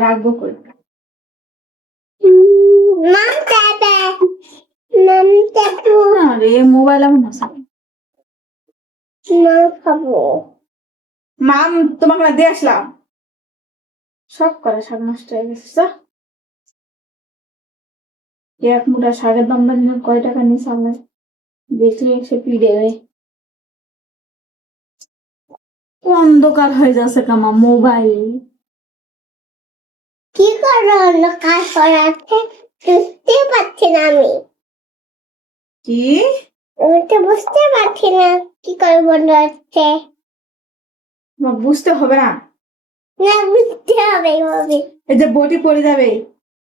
রাখব কই. আরে মোবাইল আমার না. মাম তোমাকে না দিয়ে আসলাম সব করে শাক নষ্ট হয়ে গেছে। এক শাকের দাম কয় টাকা নিয়ে সামনে দেখলে সে পিড়ে অন্ধকার হয়ে যাচ্ছে কামা মোবাইল কি করো কাজ করাচ্ছে বুঝতে পারছি না আমি। কি? আমি তো বুঝতে পারছি না কি করে বন্ধ হচ্ছে। বুঝতে হবে না? না বুঝতে হবে এইভাবে এই যে বটি পড়ে যাবে।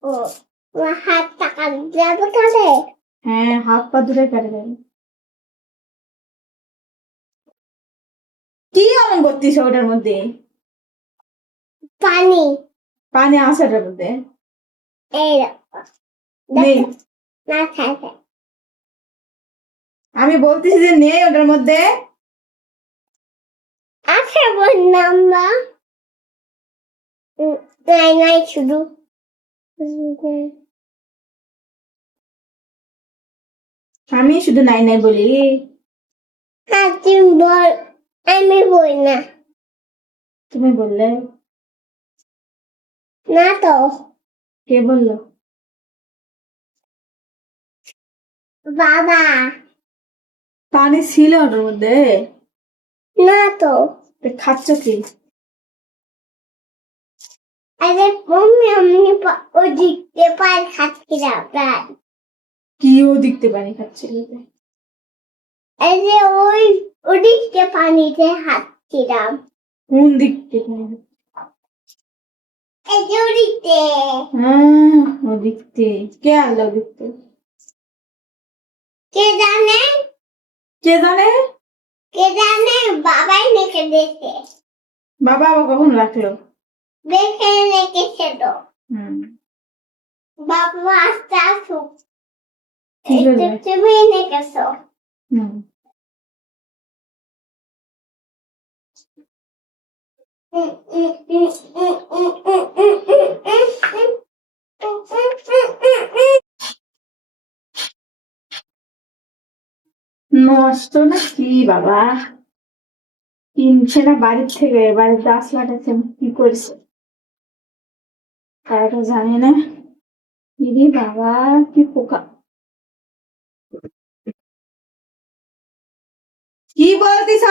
ও হাত টাকা যাবে কাছে হ্যাঁ হাত পা দূরে কেটে যাবে। করতিস ওটার মধ্যে? পানি। পানি আছে ওটার মধ্যে আমি বলতেছি যে নেই ওটার মধ্যে? আছে বললাম নাই নাই শুধু। আমি শুধু নাই নাই বলি। হ্যাঁ তুমি বল আমি বই না। তুমি বললে? না তো। কে বলল? বাবা। পানি ছিল ওটার মধ্যে? না তো। খাচ্ছ কি? আরে মম্মি আমি ও দিকতে পাই খাচ্ছি না প্রায়। কিও দেখতে পানি খাচ্ছিল। এই যে ওই ওদিকতে পানিতে হাঁটছিলাম। কোন দিক থেকে? এই যে ওদিকতে। হ্যাঁ ও কে আনলো দেখতে? কে জানে? কে জানে? কে জানে? বাবাই নেকে দেখে। বাবা আবার কখন রাখল? দেখে তো বাবা আস্তে আসুক? তুমি হুম। নষ্ট কি বাবা? কিনছে না বাড়ির থেকে? গাছ লাগাচ্ছে কি করছে? তারা তো জানে না। ইরে বাবা, কি পোকা। কি বলতিস?